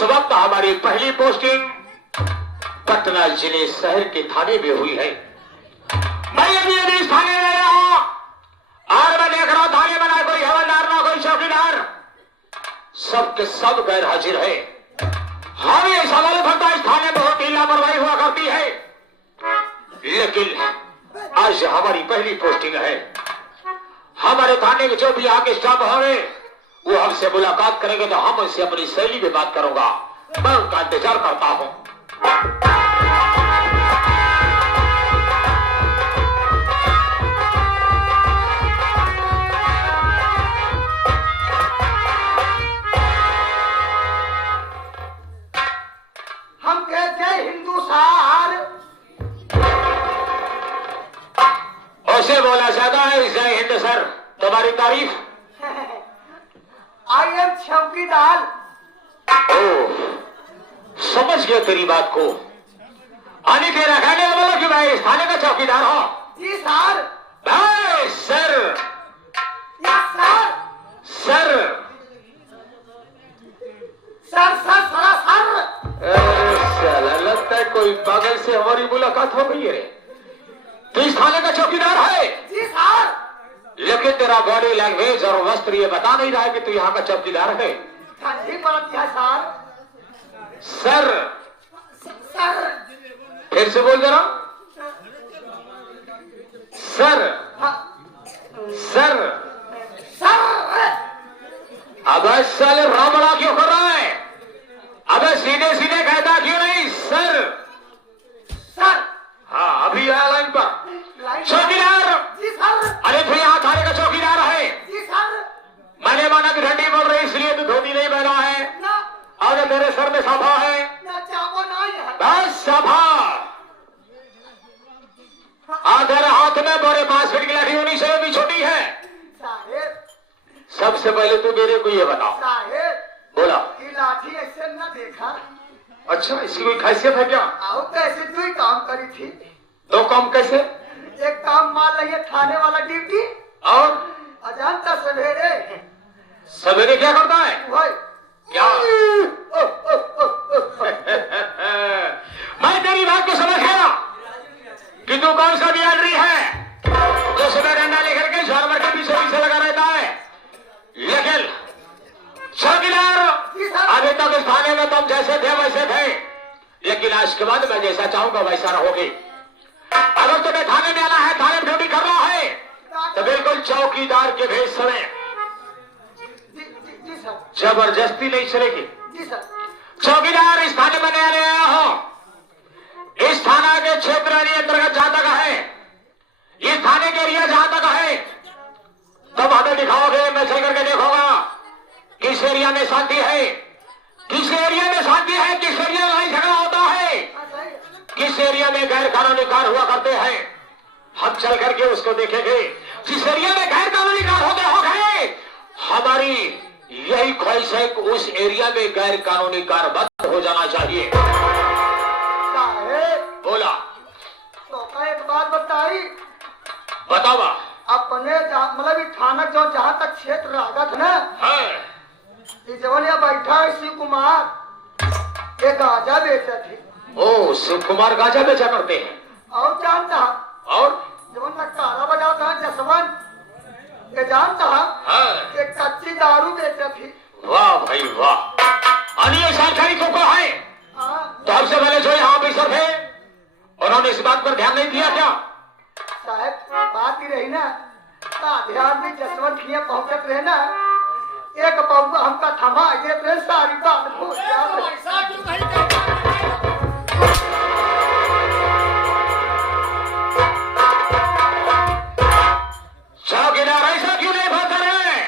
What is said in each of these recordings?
इस वक्त हमारी पहली पोस्टिंग पटना जिले शहर के थाने में हुई है। मैं अभी इस थाने में आया हूं और मैं देख रहा हूं थाने में ना कोई हवलदार ना कोई चौकीदार, सबके सब गैर हाजिर है। हमें ऐसा मालूम होता है इस थाने में बहुत ही लापरवाही हुआ करती है, लेकिन आज हमारी पहली पोस्टिंग है। हमारे थाने के जो भी आगे स्टाफ होंगे वो हमसे मुलाकात करेंगे तो हम उनसे अपनी शैली में बात करूंगा। मैं उनका इंतजार करता हूं। हम कहते हैं हिंदू सार उसे बोला जाता है जय हिंद सर। तुम्हारी तारीफ? आई एम चौकीदार। ओह, समझ गया तेरी बात को। आने तेरा कहने का बोला कि मैं इस थाने का चौकीदार हूं। जी sir. Sir yes sir. Sir sir sir sir sir. अरे साला, लगता है कोई पागल से हमारी मुलाकात हो गई है। तू इस थाने का चौकीदार है? जी सर। लेकिन तेरा बॉडी लैंग्वेज और वस्त्र ये बता नहीं रहा है कि तू यहाँ का चौकीदार है। ठंडी पड़ती है सर। सर सर फिर से बोल जरा। Sir sir sir. अबे साले रामड़ा क्यों कर रहा है? अबे सीधे सीधे कहता क्यों नहीं सर? सर। हाँ, अभी आया लाइन पर। चौकीदार। जी सर। अरे तू यहाँ थाने का चौकीदार है? जी सर। मैंने माना कि ठंडी पड़ रही इसलिए तू धोती नहीं पहना है ना और तेरे सर में साफा है। ना चावो नहीं है। बस साफा। तेरे हाथ में बड़े 5 फीट की लाठी होनी चाहिए, भी छोटी है। साहेब सबसे पहले तू मेरे को ये बताओ। साहेब बोला। ये लाठी ऐसे न देखा। अच्छा, इसकी कोई खासियत है क्या? आओ कैसे तू ही काम करी थी। तो काम कैसे? एक काम मान लिया थाने वाला ड्यूटी और अजानता सवेरे सवेरे क्या करता है? भाई क्या? मैं तेरी बात को समझ गया कि तू कौन सा बियादरी है जो सुबह डंडा लेकर के जानवर के पीछे लगा रहता है। लेकिन चौकीदार, अभी तक इस थाने में तुम जैसे थे वैसे थे, लेकिन आज के बाद मैं जैसा चाहूंगा वैसा रहोगे। अगर तुम्हें थाने में आना है, थाने में ड्यूटी करना है, तो बिल्कुल चौकीदार के भेष में। जी सर। जबरदस्ती नहीं चलेगी। जी सर। चौकीदार इस थाने में नया ले आया हूं। इस थाना के क्षेत्र अंतर्गत जहां तक है, इस थाने के एरिया जहां तक है, तब हमें दिखाओगे। मैं चल करके देखूंगा किस एरिया में शांति है, किस एरिया में शांति है, किस एरिया में लड़ाई झगड़ा होता है, किस एरिया में गैर कानूनी कार्य हुआ करते हैं। हम चल करके उसको देखेंगे। जिस एरिया में गैर कानूनी कार्य होते होंगे, हमारी यही ख्वाहिश है कि उस एरिया में गैर कानूनी कार्य बंद हो जाना चाहिए। साहेब बोला। तो का एक बात बताई। बतावा। अपने मतलब ये थाना जो जहाँ तक क्षेत्र लागत ना है। ये जवन यहाँ बैठा है शिव कुमार, ये गांजा बेचा थी। ओ, शिव कुमार गांजा बेचा करते हैं। और जानता और जवन तक तारा बजाता है जसवंत, ये जानता है। ये कच्ची दारू बेचा थी। वाह भाई वाह, अन्य जानकारी तुमको है? हाँ तो हमसे पहले जो यहाँ ऑफिसर थे उन्होंने इस बात पर ध्यान नहीं दिया क्या? साहब बात ही रही ना, ध्यान भी जसवंत खिया पहुंचत रहे ना, एक पौवा हमका थमा देते रहे, सारी बात भूल जाते। चौकीदार ऐसा क्यों नहीं बोलता रहे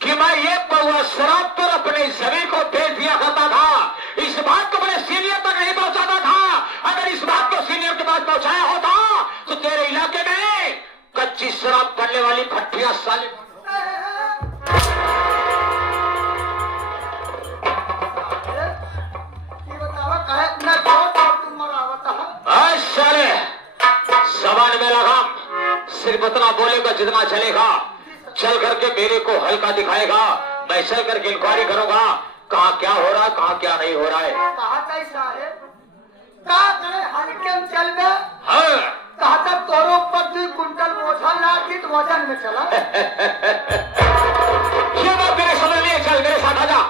कि मैं ये पौवा शराब पर अपने शरीर को बेच दिया करता था? इस बात को मैंने सीनियर तक नहीं पहुंचाता था। अगर इस बात को सीनियर के पास पहुंचाया होता तो तेरे इलाके में कच्ची शराब पड़ने वाली भट्टियां साली। जबान में लगाम, सिर्फ उतना बोलेगा जितना चलेगा। चल करके मेरे को हल्का दिखाएगा, मैं चल करके इंक्वायरी करूंगा कहाँ क्या हो रहा है, कहाँ क्या नहीं हो रहा है। कहा कैसा है का करे हल्के में चल गए। हाँ कहा तक तोरो ऊपर 2 कुंटल बोझा लाठी तो वजन में चला। ये बात मेरे समझ लिए, चल मेरे साथ आजा।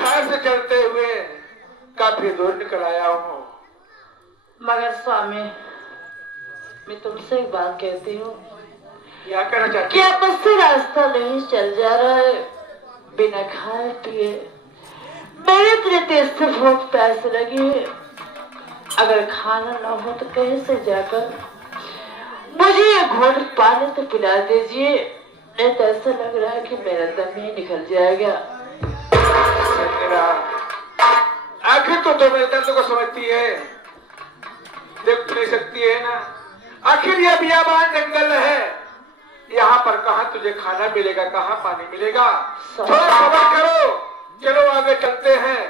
घर से चलते हुए काफी दूर निकल आया हूँ। मगर स्वामी, मैं तुमसे एक बात कहती हूँ। क्या कहना चाहती क्या मुझसे रास्ता नहीं चल जा रहा है बिना खाए पिए? मेरे इतने तेज से भूख प्यास लगी है। अगर खाना ना हो तो कहीं से जाकर मुझे ये घोट पानी तो पिला दीजिए, नहीं तो ऐसा लग रहा है कि मेरा दम ही निकल जाएगा। आखिर तो मेरे दर्द को समझती है, देख तो नहीं सकती है ना। आखिर यह बियाबान जंगल है, यहाँ पर कहाँ तुझे खाना मिलेगा, कहाँ पानी मिलेगा। थोड़ा सब्र करो, चलो आगे चलते हैं।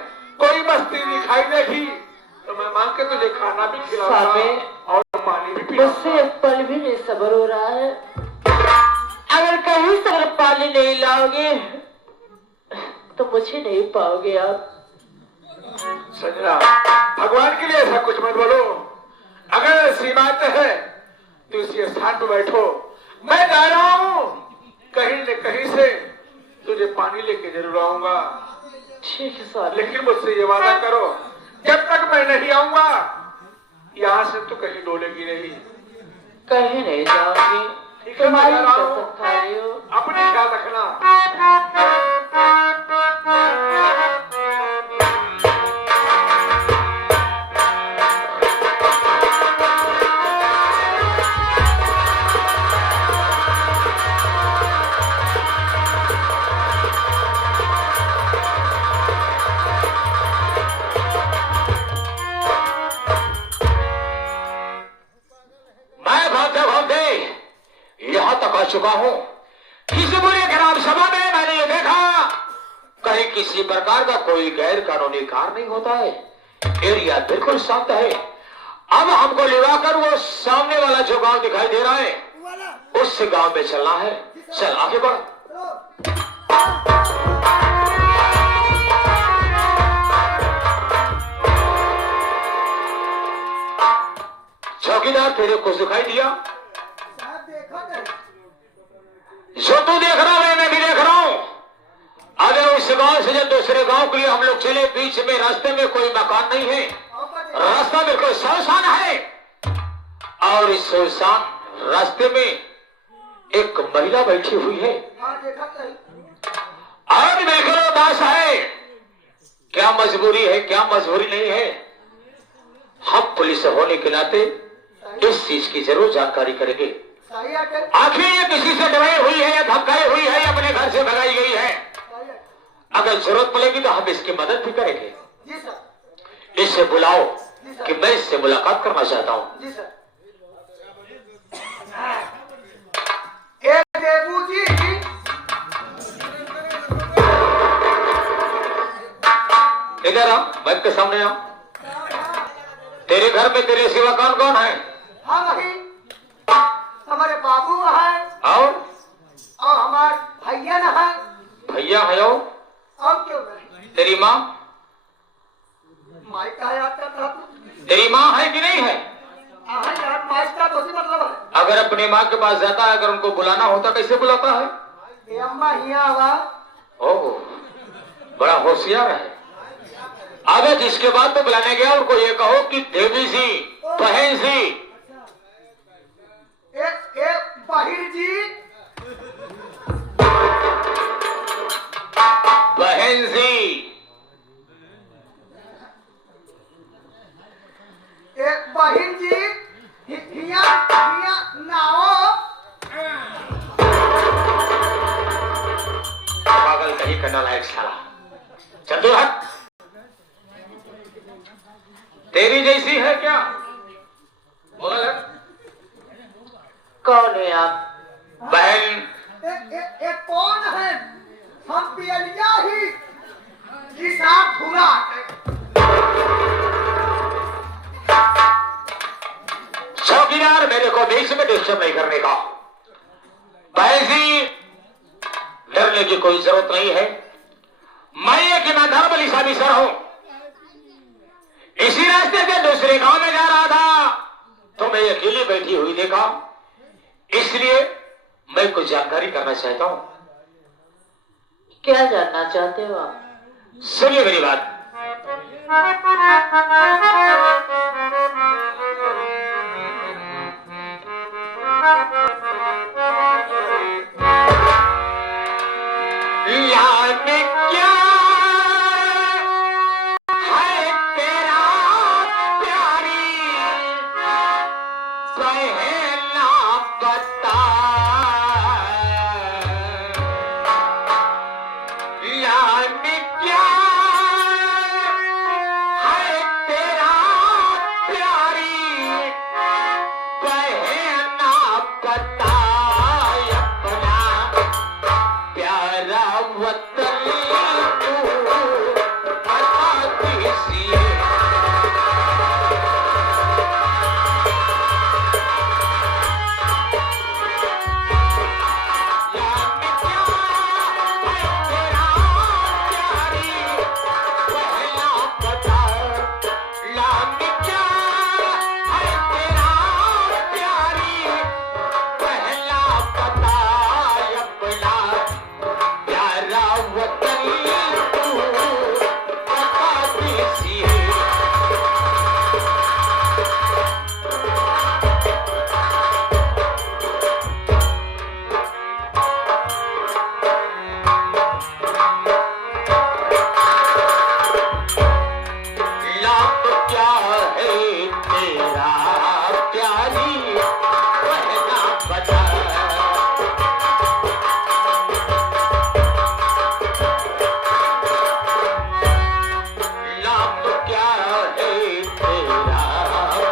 कोई बस्ती दिखाई देगी तो मैं मांग के तुझे खाना भी खिलाऊंगा और पानी भी पिलाऊंगा। मुझसे एक पल भी नहीं सब्र हो रहा है। अगर कहीं से अगर पानी नहीं लाओगे तो मुझे नहीं पाओगे आप। संजना, भगवान के लिए ऐसा कुछ मत बोलो। अगर सीमांत है तो इसी स्थान पर बैठो, मैं जा रहा हूँ। कहीं न कहीं से तुझे पानी लेके जरूर आऊंगा। ठीक है स्वामी। लेकिन मुझसे ये वादा करो, जब तक मैं नहीं आऊंगा यहाँ से तो कहीं डोलेगी नहीं। कहीं नहीं जाओगी। ठीक है, मैं तुम्हारी जा रहा हूँ। कसम खा रही हो। अपने ख्याल रखना। चुका हूं। किसी बुरे खराब सभा में मैंने ये देखा, कहीं किसी प्रकार का कोई गैर कानूनी कार्य नहीं होता है। एरिया बिल्कुल शांत है। अब हमको लिवाकर वो सामने वाला जो गांव दिखाई दे रहा है उस गांव में चलना है। चल आगे बढ़। चौकीदार तेरे को दिखाई दिया? जो तू देख रहा है मैं भी देख रहा हूं। अगर उस गांव से जब दूसरे गांव के लिए हम लोग चले, बीच में रास्ते में कोई मकान नहीं है, रास्ता बिल्कुल सुनसान है। और इस सुनसान रास्ते में एक महिला बैठी हुई है और बिल्कुल उदास है। क्या मजबूरी है, क्या मजबूरी नहीं है? हम पुलिस होने के नाते इस चीज की जरूर जानकारी करेंगे। आखिर ये किसी से डराई हुई है या धमकाई हुई है या अपने घर से भगाई गई है? अगर जरूरत पड़ेगी तो हम इसकी मदद भी करेंगे। इससे बुलाओ कि मैं इससे मुलाकात करना चाहता हूँ। देवू जी, इधर आओ, बैठ के सामने आओ। तेरे घर में तेरे सिवा कौन कौन है? हम ही, हमारे बाबू है और हमारे भैया न है। भैया है और क्यों नहीं? तेरी माँ? माई का याद करता तू? तेरी माँ है कि नहीं है? हाँ यार, माई का तो सी मतलब है। अगर अपनी माँ के पास जाता है, अगर उनको बुलाना होता कैसे बुलाता है? ये अम्मा हिया आवा। ओह, बड़ा होशियार है। अगर जिसके बाद तो बुलाने गया उनको ये कहो कि देवी जी, बहन जी। ए बाहिर जी, बहन जी। ए बाहिर जी, हिया हिया नाओ। पागल कहीं करना लायक साला। चंदू हट। तेरी जैसी है क्या? बोल। कौन है आप? बहन। ए कौन है? हम पियलिया ही हिसाब भूला। चौकीदार, मेरे को बीच में डिस्टर्ब नहीं करने का। बहन जी, डरने की कोई जरूरत नहीं है। मैं एक ईमानदार बलिसा भी सर हूं। इसी रास्ते से दूसरे गांव में जा रहा था तो मैं अकेली बैठी हुई देखा, इसलिए मैं कुछ जानकारी करना चाहता हूं। क्या जानना चाहते हो आप? सुनिए मेरी बात। याद क्या है तेरा प्यारी, पहला बता। याद क्या है तेरा प्यारी, पहला बता। अपना प्यारा वतन तू बता दीजिए। याद क्या है तेरा प्यारी, पहला बता। याद क्या है तेरा प्यारी, पहला बता। अपना प्यारा वतन तू बता दीजिए। लाभ क्या है तेरा प्यारी, पहला बता। लाभ क्या है तेरा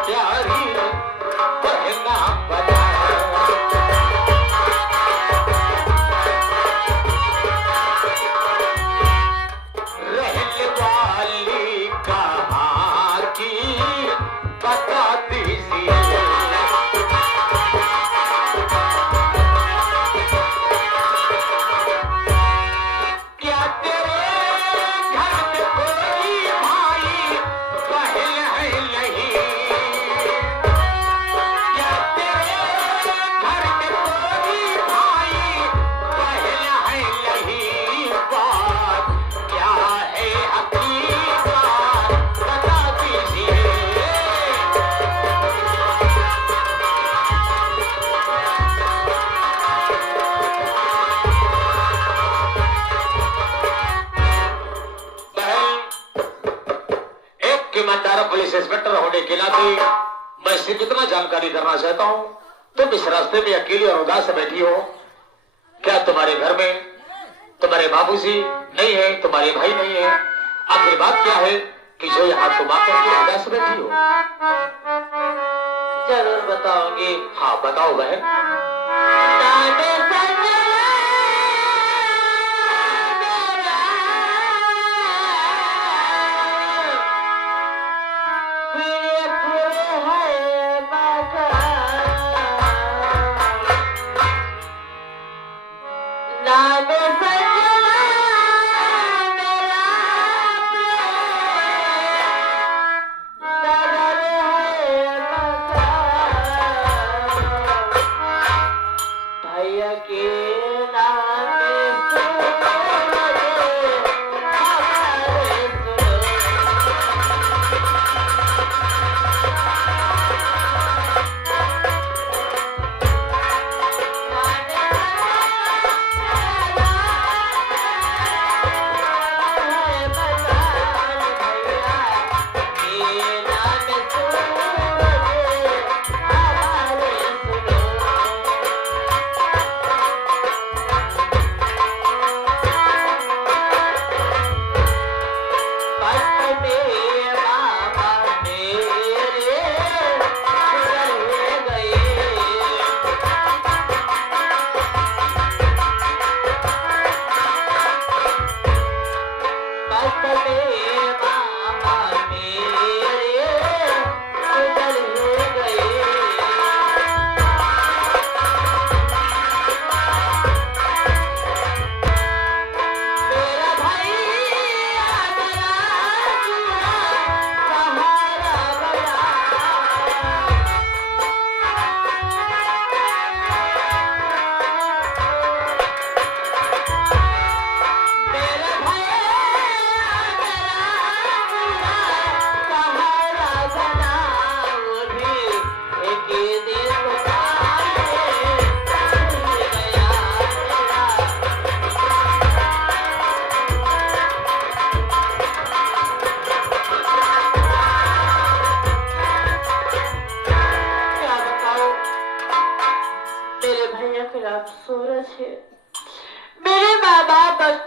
प्यारी, पहला बता। रहने वाली कहाँ की बता दीजिए। क्या तेरे घर में कोई भाई बहन है नहीं? क्या तेरे घर में कोई भाई बहन है नहीं? बात क्या है हकीकत बता दीजिए। बहन, एक ईमानदार पुलिस इंस्पेक्टर होने के नाते मैं सिर्फ इतना जानकारी करना चाहता हूँ। तुम इस रास्ते में अकेली और उदास से बैठी हो। क्या तुम्हारे घर में तुम्हारे बाबूजी नहीं है, तुम्हारे भाई नहीं है? आखिर बात क्या है कि जो यहाँ तुम आकर के उदास से बैठी हो? जरूर बताओगे। हाँ बताओ बहन। नाने सजना मेरा, प्रिय है मकान। नाने सजना मेरा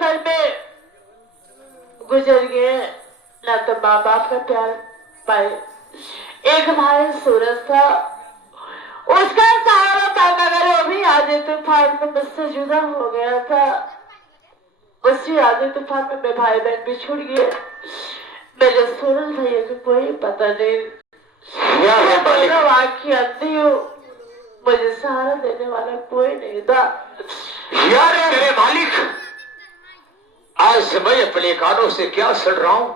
अवसर में गुजर गए, ना तो माँ बाप का प्यार पाए। एक भाई सूरज था, उसका सहारा था, मगर वो भी आधे तूफान में मुझसे जुदा हो गया था। उसी आधे तूफान में मेरे भाई बहन भी छूट गए। मेरे सूरज भैया को कोई पता नहीं। वाकई अंधी हूँ, मुझे सहारा देने वाला कोई नहीं था। यार मेरे मालिक, आज मैं अपने कानों से क्या सुन रहा हूं?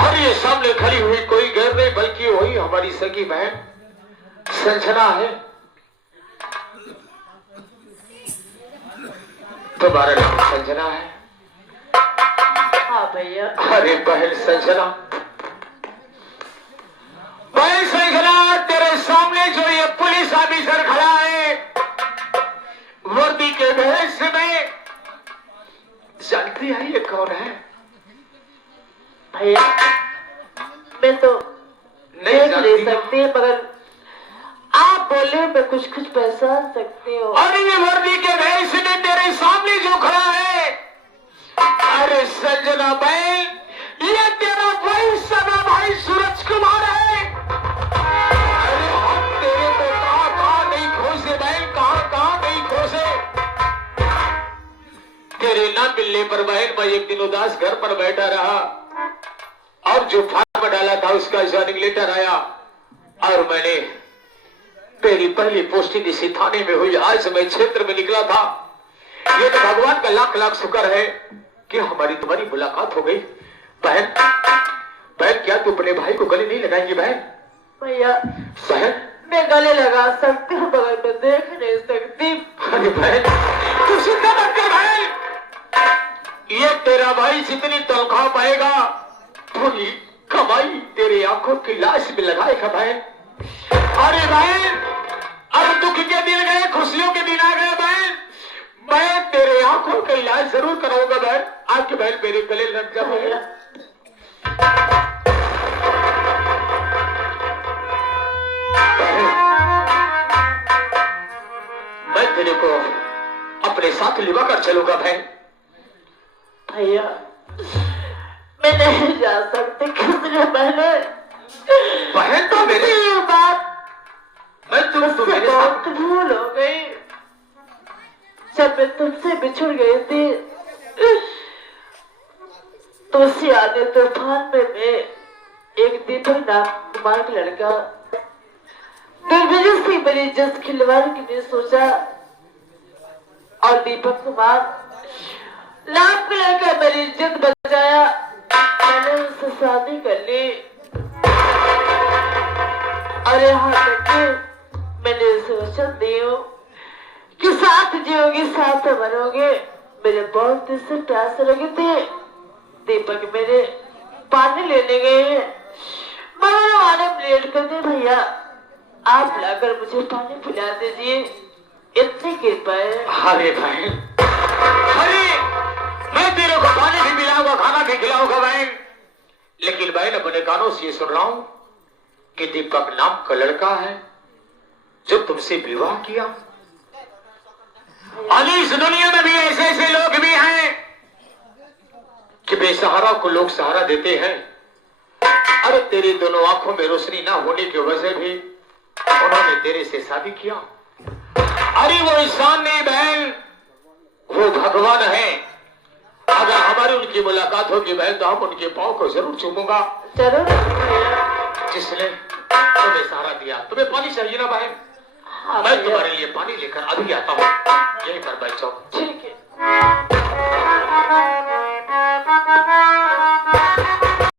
और ये सामने खड़ी हुई कोई गैर नहीं, बल्कि वही हमारी सगी बहन संजना है। तुम्हारा नाम संजना है? हाँ भैया। अरे बहन संजना, बहन संजना, तेरे सामने जो ये पुलिस ऑफिसर खड़ा है वर्दी के भेष में, जानती है ये कौन है? भैया मैं तो देख जानती नहीं सकती, मगर आप बोले मैं कुछ पहचान सकती हूँ। और ये वर्दी के भेष में तेरे सामने जो खड़ा है, अरे संजना बहन, ये तेरा वही सगा भाई सूरज कुमार है। अरे हम तेरे को कहां नहीं खोजे बहन, कहां नहीं खोजे। तेरे ना मिलने पर बहन मैं एक दिन उदास घर पर बैठा रहा, और जो फार्म डाला था उसका ज्वाइनिंग लेटर आया, और मैंने मेरी पहली पोस्टिंग इसी थाने में हुई। आज मैं क्षेत्र में निकला था। ये तो भगवान का लाख लाख शुक्र है कि हमारी तुम्हारी मुलाकात हो गई। बहन क्या तू अपने भाई को गले नहीं लगाएंगी बहन? भैया बहन मैं गले लगा सकती हूँ, मगर मैं देख नहीं सकती। अरे बहन तू चिंता मत कर बहन, ये तेरा भाई जितनी तनख्वाह पाएगा पूरी कमाई तेरे आंखों की लाश में लगाएगा बहन। अरे बहन, अब दुख के दिन गए, खुशियों के दिन आ गए बहन, मैं तेरे आंखों का इलाज जरूर कराऊंगा बहन। आपकी बहन मेरे गले लग जा बहन। मैं तेरे को अपने साथ लिवा कर चलूंगा बहन। भैया मैं नहीं जा सकती, किसने मैंने बहन तो मेरे बात मैं तुम मेरे साथ बहुत भूल हो गई। जब मैं तुमसे बिछुड़ गई थी तो उसी आधे तूफान में मैं एक दीपक नाम कुमार का लड़का निर्विजय से मेरी इज्जत खिलवाड़ के लिए सोचा, और दीपक कुमार नाम का लड़का मेरी इज्जत बचाया। मैंने उससे शादी कर ली, और यहाँ तक कि मैंने उसे वचन दी हूँ कि साथ जियोगी साथ मरोगे। मेरे बहुत दिल से प्यास लगे थे। दीपक मेरे पानी लेने गए हैं, मगर आने में लेट कर दे। भैया आप लाकर मुझे पानी पिला दीजिए, इतनी कृपा है। अरे बहन, अरे मैं तेरे को पानी भी पिलाऊंगा, खाना भी खिलाऊंगा बहन, लेकिन बहन अपने कानों से ये सुन रहा हूं कि दीपक नाम का लड़का है जो तुमसे विवाह किया। और इस दुनिया में भी ऐसे ऐसे लोग भी हैं कि बेसहारा को लोग सहारा देते हैं। अरे तेरी दोनों आंखों में रोशनी ना होने की वजह भी उन्होंने तेरे से शादी किया। अरे वो इंसान नहीं बहन, वो भगवान है। अगर हमारी उनकी मुलाकात होगी बहन तो हम उनके पांव को जरूर चूमूंगा। जरूर। जिसने तुम्हें सहारा दिया। तुम्हें पानी चाहिए ना बहन? हाँ, मैं तुम्हारे लिए पानी लेकर अभी आता हूँ, यहीं पर बैठ जाओ।